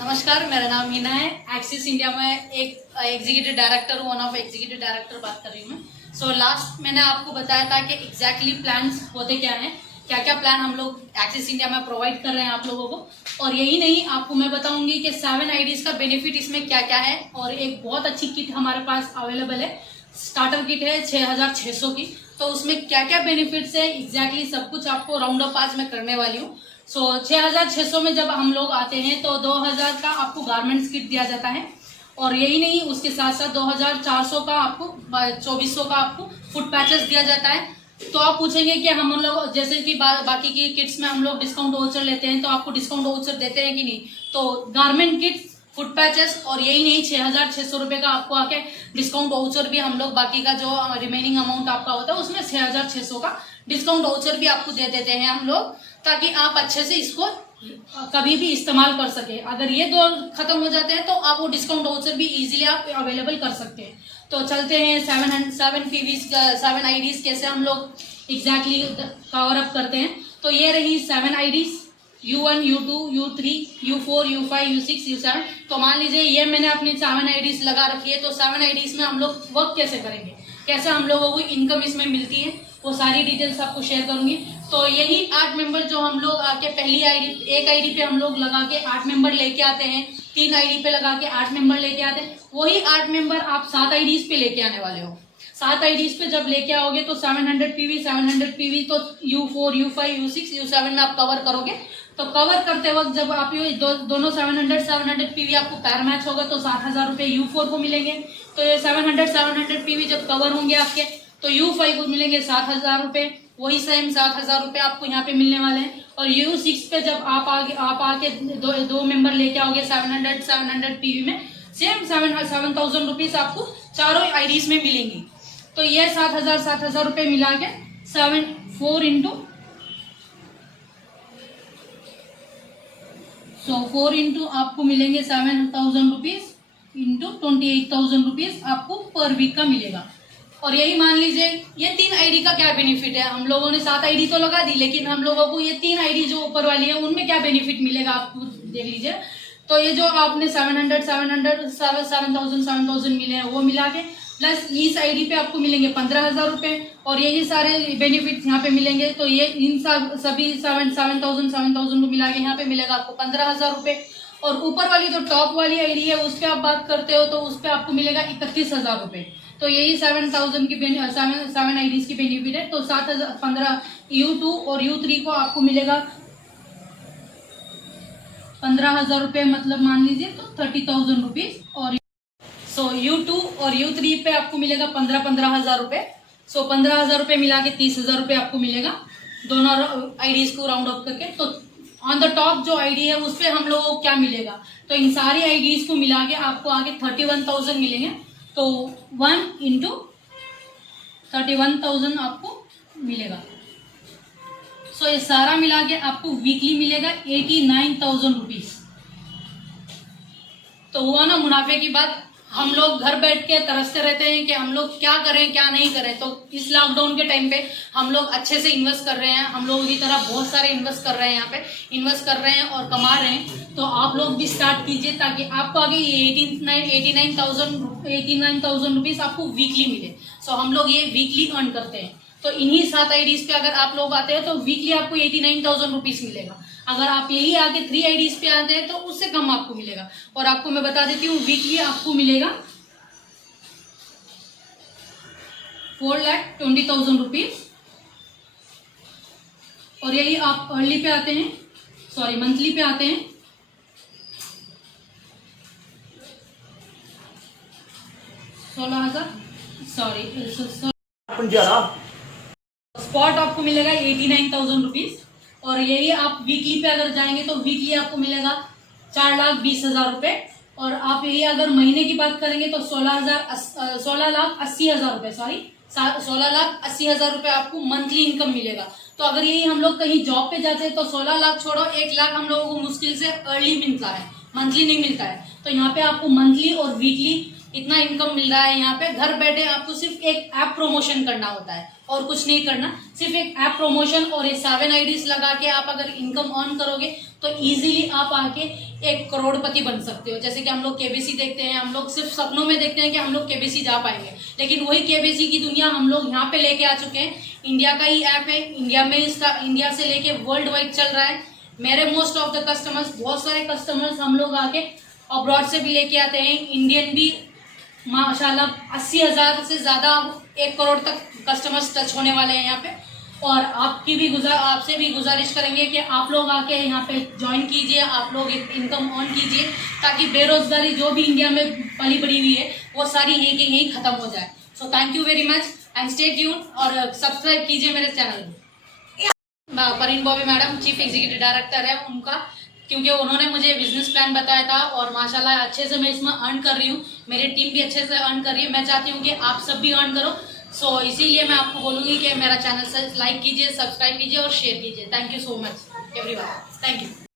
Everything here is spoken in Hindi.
नमस्कार, मेरा नाम मीना है। एक्सिस इंडिया में एक एग्जीक्यूटिव डायरेक्टर हूँ, वन ऑफ एग्जीक्यूटिव डायरेक्टर बात कर रही हूँ मैं। सो लास्ट मैंने आपको बताया था कि एग्जैक्टली प्लान्स होते क्या हैं, क्या क्या प्लान हम लोग एक्सिस इंडिया में प्रोवाइड कर रहे हैं आप लोगों को। और यही नहीं, आपको मैं बताऊंगी कि 7 आईडीज का बेनिफिट इसमें क्या क्या है। और एक बहुत अच्छी किट हमारे पास अवेलेबल है, स्टार्टर किट है 6600 की। तो उसमें क्या क्या बेनिफिट्स है एग्जैक्टली सब कुछ आपको राउंड ऑफ आज मैं करने वाली हूँ। 6600 में जब हम लोग आते हैं तो 2000 का आपको गारमेंट्स किट दिया जाता है। और यही नहीं, उसके साथ साथ 2400 का आपको 2400 का आपको फुट पैचेस दिया जाता है। तो आप पूछेंगे कि हम लोग जैसे कि बाकी की किट्स में हम लोग डिस्काउंट वाउचर लेते हैं, तो आपको डिस्काउंट वाउचर देते हैं कि नहीं। तो गारमेंट किट, फुट पैचेस और यही नहीं 6600 रुपए का आपको आके डिस्काउंट वाउचर भी हम लोग, बाकी का जो रिमेनिंग अमाउंट आपका होता है उसमें 6600 का डिस्काउंट वाउचर भी आपको दे देते हैं हम लोग, ताकि आप अच्छे से इसको कभी भी इस्तेमाल कर सके। अगर ये दो खत्म हो जाते हैं तो आप वो डिस्काउंट वाउचर भी इजीली आप अवेलेबल कर सकते हैं। तो चलते हैं 7 आईडीज कैसे हम लोग एग्जैक्टली कवर अप करते हैं। तो ये रही 7 IDs, U1, U2, U3, U4, U5, U6, U7। तो मान लीजिए ये मैंने अपनी 7 आईडीज लगा रखी है। तो 7 आईडीज में हम लोग वर्क कैसे करेंगे, कैसे हम लोगों को इनकम इसमें मिलती है, वो सारी डिटेल्स आपको शेयर करूंगी। तो यही 8 मेंबर जो हम लोग आके पहली आईडी, एक आईडी पे हम लोग लगा के 8 मेंबर लेके आते हैं, 3 आईडी पे लगा के 8 मेंबर लेके आते हैं, वही 8 मेंबर आप 7 आईडीज पे लेके आने वाले हो। 7 आईडीज पे जब लेके आओगे तो 700 पीवी तो U4, U5, U6, U7 में आप कवर करोगे। तो कवर करते वक्त जब आप ये दोनों 700 पीवी आपको पैर मैच होगा तो 7000 रुपये U4 को मिलेंगे। तो ये 700 पीवी जब कवर होंगे आपके तो U5 को मिलेंगे 7000 रुपये, वही सेम 7000 रुपये आपको यहाँ पे मिलने वाले हैं। और U6 पे जब आप आके दो मेंबर लेके आओगे 700 पीवी में, सेम 7000 रुपीज आपको चारों आईडीज में मिलेंगी। तो ये 7000 रुपये मिला के 4 इंटू आपको मिलेंगे 7000 रुपीज इंटू 28000 रुपीज आपको पर वीक का मिलेगा। और यही मान लीजिए ये 3 आईडी का क्या बेनिफिट है। हम लोगों ने 7 आईडी तो लगा दी, लेकिन हम लोगों को ये 3 आईडी जो ऊपर वाली है उनमें क्या बेनिफिट मिलेगा आपको देख लीजिए। तो ये जो आपने 7000 मिले हैं वो मिला के प्लस इस आईडी पे आपको मिलेंगे 15000 रुपये और यही सारे बेनिफिट्स यहाँ पे मिलेंगे। तो ये इन सभी 7000 को मिला के यहाँ पे मिलेगा आपको 15000 रुपये। और ऊपर वाली जो टॉप वाली आईडी है उस पर आप बात करते हो तो उस पर आपको मिलेगा 31000 रुपये। तो यही 7000 की 7 आईडीज की बेनिफिट है। तो 15 U2 और U3 को आपको मिलेगा 15000 रुपये, मतलब मान लीजिए तो 30000 रुपीज। और U2 और U3 पे आपको मिलेगा 15,000 रुपये। 15,000 रुपये मिला के 30,000 रुपये आपको मिलेगा दोनों आईडीज को राउंड अप करके। तो ऑन द टॉप जो आईडी है उस पर हम लोगों को क्या मिलेगा, तो इन सारी आईडीज को मिला के आपको आगे 31,000 मिलेंगे। तो 1 इंटू 31,000 आपको मिलेगा। ये सारा मिला के आपको वीकली मिलेगा 89,000 रुपीज। तो हुआ ना मुनाफे की बात। हम लोग घर बैठ के तरसते रहते हैं कि हम लोग क्या करें क्या नहीं करें। तो इस लॉकडाउन के टाइम पे हम लोग अच्छे से इन्वेस्ट कर रहे हैं, हम लोगों की तरह बहुत सारे इन्वेस्ट कर रहे हैं, यहाँ पे इन्वेस्ट कर रहे हैं और कमा रहे हैं। तो आप लोग भी स्टार्ट कीजिए ताकि आपको आगे ये 89,000 रुपीज आपको वीकली मिले। हम लोग ये वीकली अर्न करते हैं। तो इन्हीं 7 आईडीज पे अगर आप लोग आते हैं तो वीकली आपको 89,000 रुपीज मिलेगा। अगर आप यही आगे 3 आईडीज पे आते हैं तो उससे कम आपको मिलेगा। और आपको मैं बता देती हूँ वीकली आपको मिलेगा 4,20,000 रुपीज। और यही आप अर्ली पे आते हैं, सॉरी मंथली पे आते हैं, 16,000 स्पॉट आपको मिलेगा 89,000 रुपीज। और यही आप वीकली पे अगर जाएंगे तो वीकली आपको मिलेगा 4,20,000 रुपये। और आप यही अगर महीने की बात करेंगे तो 16,80,000 रुपये, सॉरी 16,80,000 रुपये आपको मंथली इनकम मिलेगा। तो अगर यही हम लोग कहीं जॉब पे जाते हैं तो 16 लाख छोड़ो 1 लाख हम लोगों को मुश्किल से अर्ली मिलता है, मंथली नहीं मिलता है। तो यहाँ पे आपको मंथली और वीकली इतना इनकम मिल रहा है। यहाँ पे घर बैठे आपको सिर्फ एक ऐप प्रमोशन करना होता है और कुछ नहीं करना, सिर्फ एक ऐप प्रमोशन और ये 7 आईडीज लगा के आप अगर इनकम अर्न करोगे तो इजीली आप आके एक करोड़पति बन सकते हो। जैसे कि हम लोग केबीसी देखते हैं, हम लोग सिर्फ सपनों में देखते हैं कि हम लोग केबीसी जा पाएंगे, लेकिन वही केबीसी की दुनिया हम लोग यहाँ पे लेके आ चुके हैं। इंडिया का ही ऐप है, इंडिया में इसका इंडिया से लेके वर्ल्ड वाइड चल रहा है। मेरे मोस्ट ऑफ द कस्टमर्स, बहुत सारे कस्टमर्स हम लोग आके अब्रॉड से भी लेके आते हैं, इंडियन भी माशाल्लाह 80,000 से ज़्यादा 1 करोड़ तक कस्टमर्स टच होने वाले हैं यहाँ पे। और आपसे भी गुजारिश करेंगे कि आप लोग आके यहाँ पे ज्वाइन कीजिए, आप लोग एक इनकम ऑन कीजिए, ताकि बेरोजगारी जो भी इंडिया में पली बड़ी हुई है वो सारी यहीं खत्म हो जाए। So thank you very much and stay tune और सब्सक्राइब कीजिए मेरे चैनल को। Parin Bobby madam chief executive director है उनका, क्योंकि उन्होंने मुझे बिजनेस प्लान बताया था और माशाल्लाह अच्छे से मैं इसमें अर्न कर रही हूँ, मेरी टीम भी अच्छे से अर्न कर रही है। मैं चाहती हूँ कि आप सब भी अर्न करो। सो इसीलिए मैं आपको बोलूँगी कि मेरा चैनल लाइक कीजिए, सब्सक्राइब कीजिए और शेयर कीजिए। Thank you so much everyone, thank you.